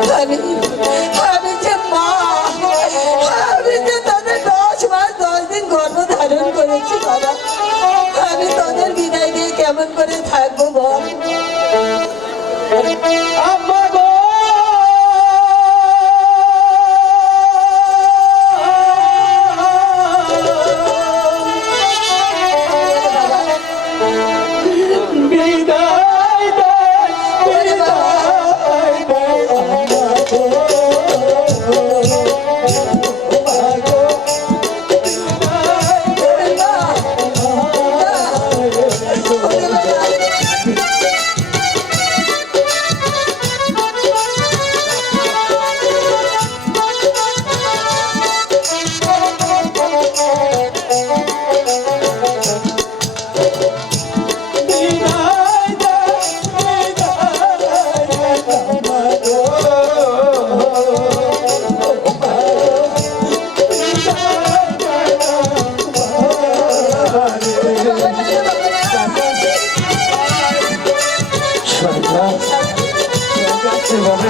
আমি আমি যে মা, আমি যে তাদের 10 মাস 10 দিন গর্ভ ধারণ করেছি বাবা। আমি তোদের বিদায় দিয়ে কেমন করে থাকবো বল? আম্মা গো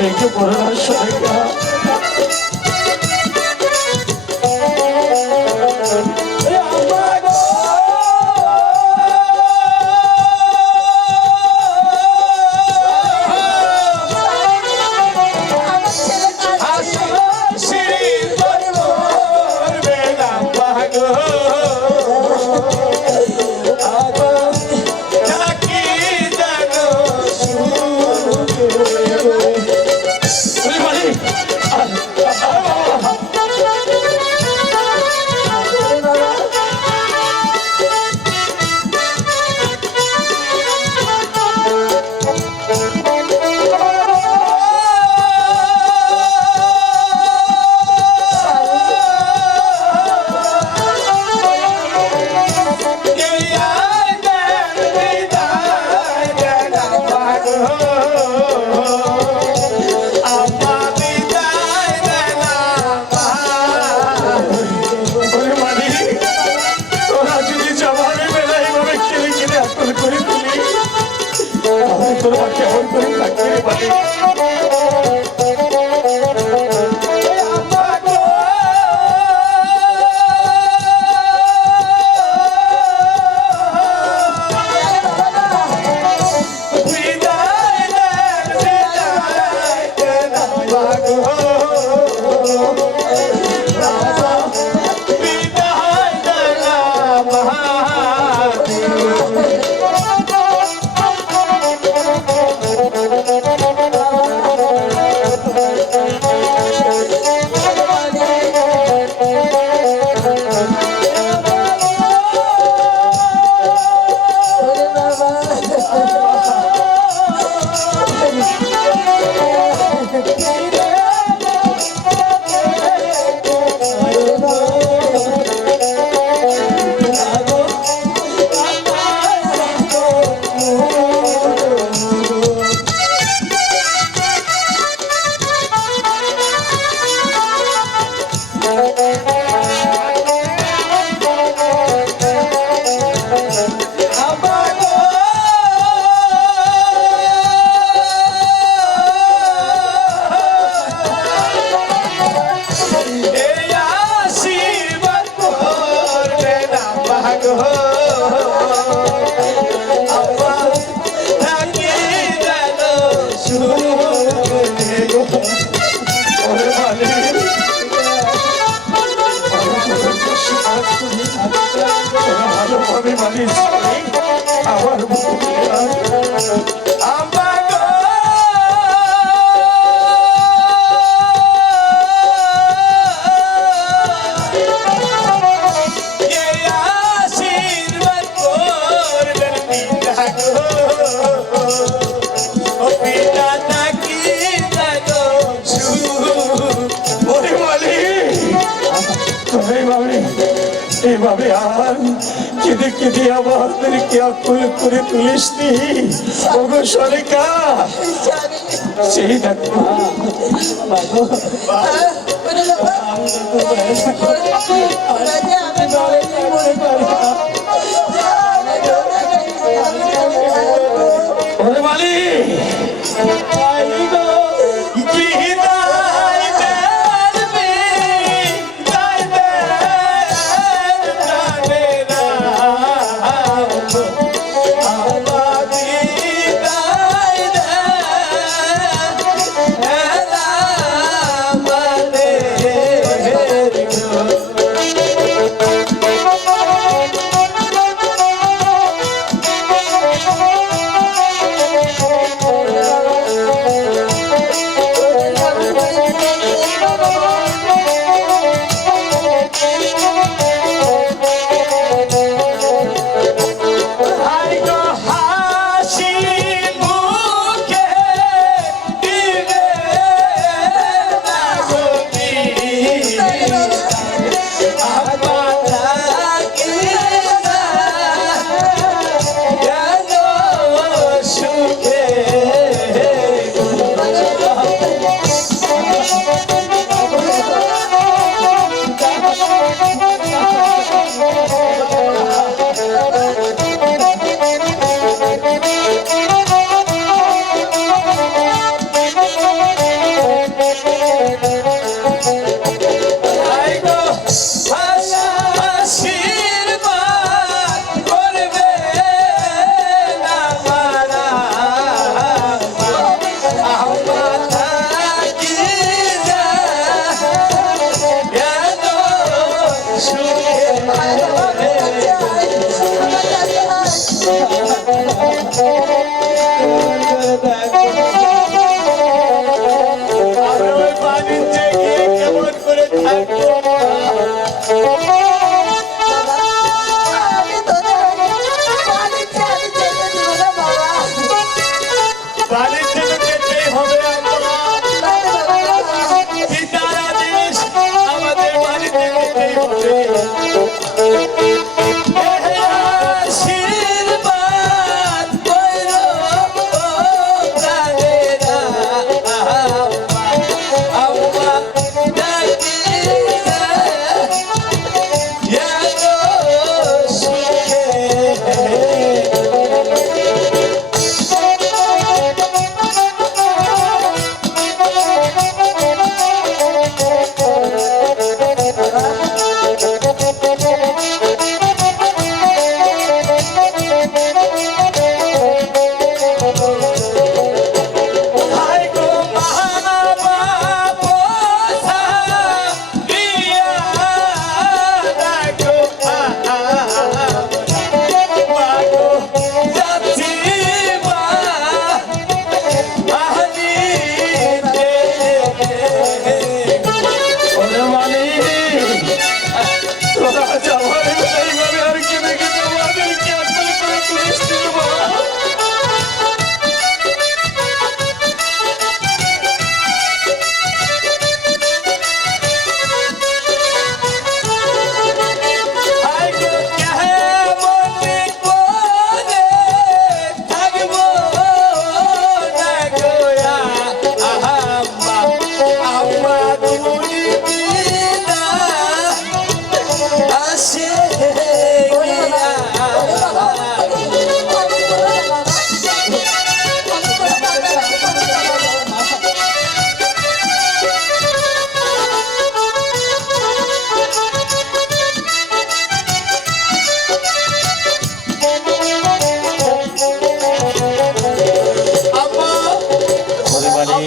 দেখে পড়ে না সবাইকা কেমন করে থাকতে পারে এভাবে আর কেঁদে কেঁদে আমাদেরকে আকুল করে তুলিস নি ওগো সরেকা সেই দেখো ওরে মালি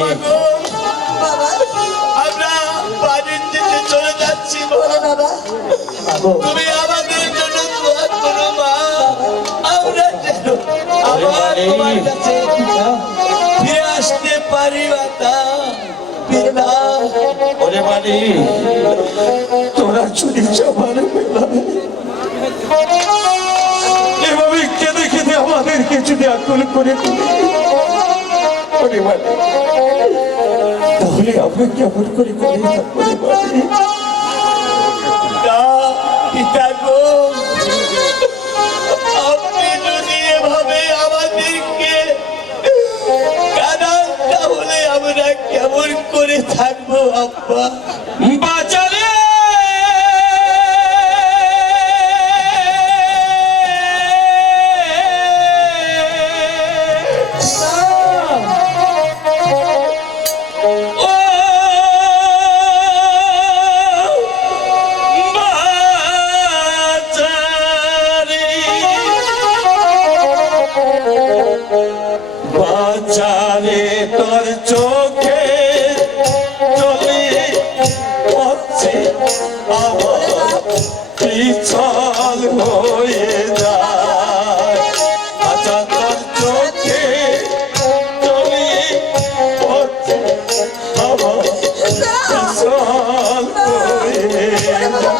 মাগো, বাবা আমরা বাড়ির দিকে চলে যাচ্ছি মা। বলে বাবা তুমি আমাদের জন্য দোয়া করো মা, আমরা যেন আবার তোমার কাছে ফিরে আসতে পারি মাতা পিতা। ওরে বাড়ি তোরা চুরি যাবার বেলায় এভাবে কেঁদে কেঁদে আমাদেরকে যদি আকুল করে দিলি, ওরে বাড়ি তাহলে আমরা কেমন করে করে থাকবো রে বাড়ি? পিতা, পিতা গো, আপনি যদি এভাবে আমাদেরকে কাঁদান তাহলে আমরা কেমন করে থাকবো আব্বা? বাঁচালে বাঁচারে তোর চোখে চলে হচ্ছে আমার পিছল হয়ে যায়। আচ্ছা তোর চোখে চলে হচ্ছে আমার পিছল হয়ে যায়।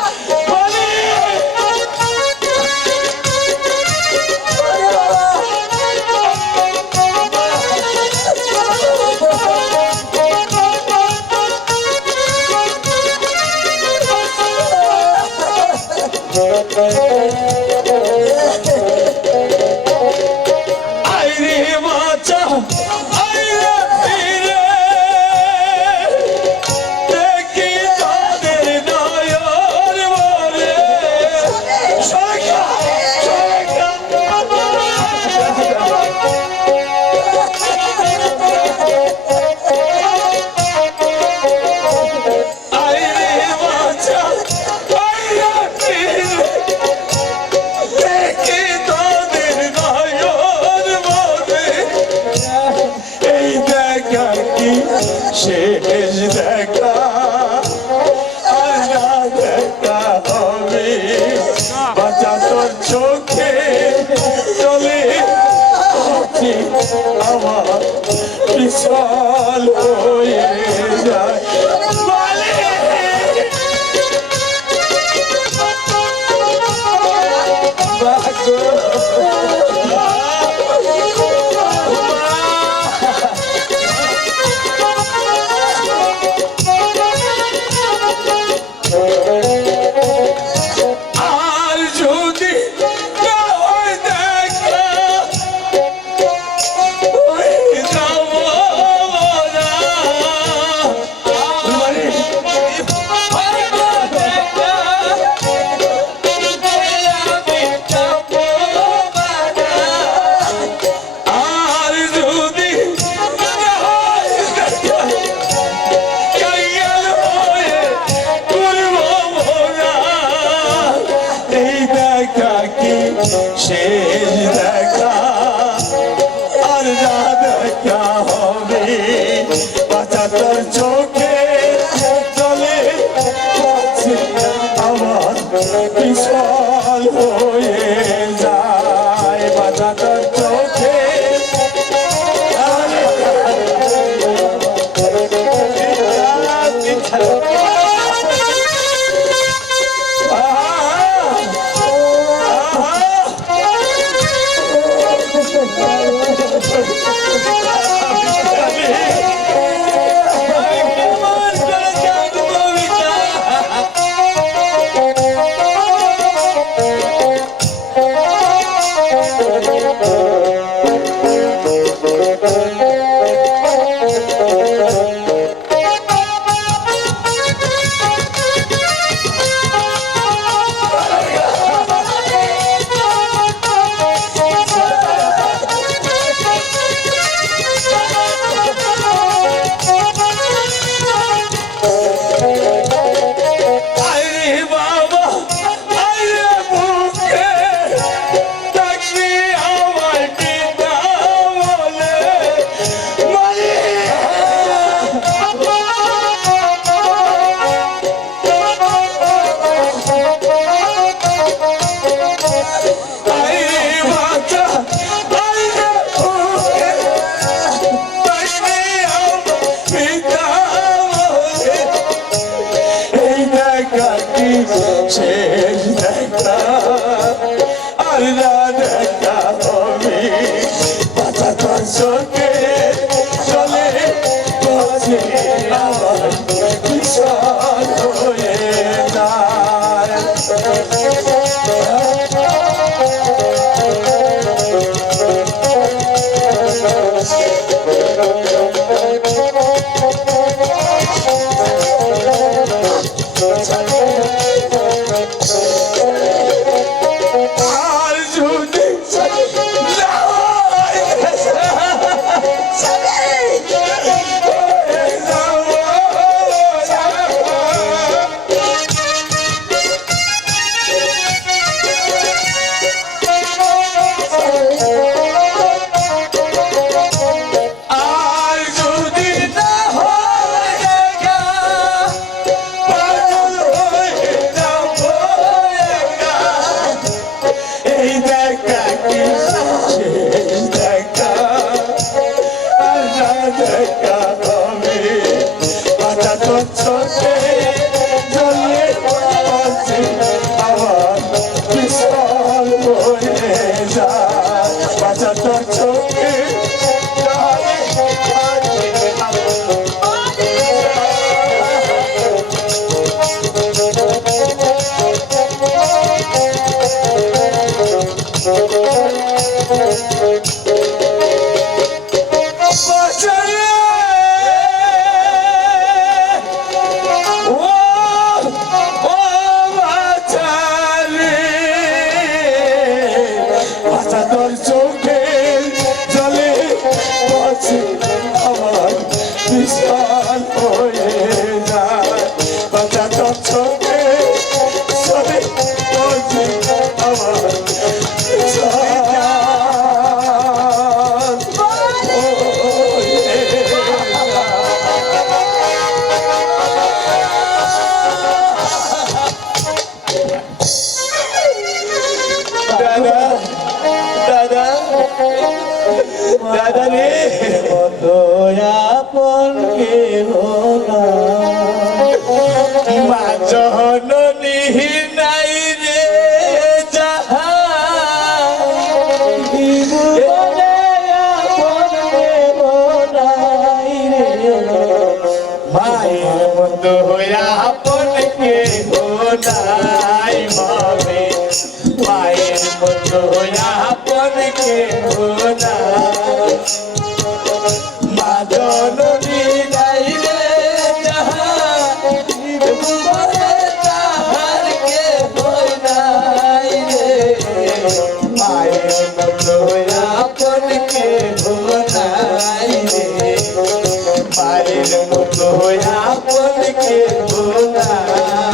আইরে বাঁচা আইরে ফিরে দেখি তাদের নয়ন ভরে। সরকার আইরে বাঁচা আইরে ফিরে দেখি তাদের নয়ন ভরে। এই দেখা কি শেষ দেখা, আর না দেখা হবে। বাঁচা তোর চোখে চলে হচ্ছে আমার বিশাল হয়ে যায়। আর যদি না হয় দেখা, ওই যাবো শেষ দেখা আর না দেখা হবে বাঁচা তোর চোখে চলে বসে আমার ভীষণ হয়ে যায় আর যদি না হয় আর যদি না হয় দেখা পাগল হয়ে যাবো একা এই দেখা কি শেষ দেখা আর না দেখা হবে বাঁচা তোর চোখে জলে পড়ছে আমার বিশাল হয়ে যায় বাঁচা তোর চোখে জলে পড়ছে চোখে জলে পড়ছে আমার বিশাল হয়ে যায় বাঁচা তোর চোখে জলে পড়ছে আমার বিশাল দাদা দাদা দাদা রে আপন কেহ মা জননী নাই রে যাহা মায়ের মতো আপন কেহ নাই ভাবে মায়ের মতো আপন কেহ নাই মা জননী নাই রে যাহা তাহার কেহ নাই রে মায়ের মতো আপন কেহ নাই রে মায়ের মতো আপন কেহ নাই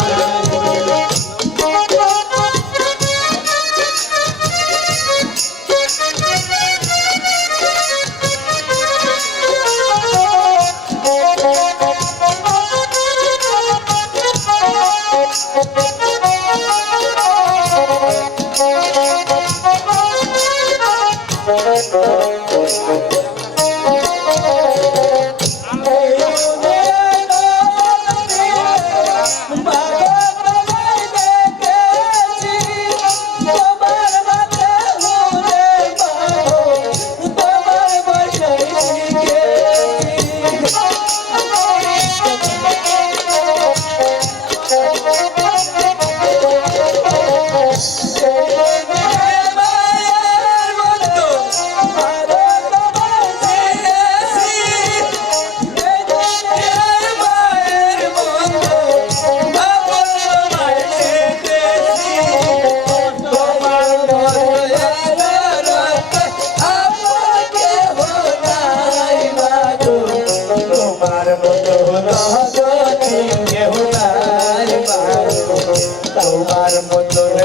তোমার মতন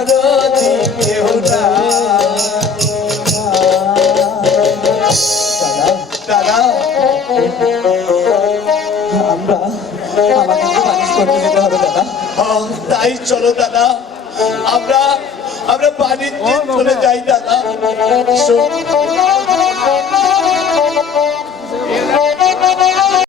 দরদি কেউ নাই। দাদা আমরা আমাকে পালিশ করতে যেতে হবে দাদা। তাই চলো দাদা, আমরা বাড়িতে চলে যাই দাদা।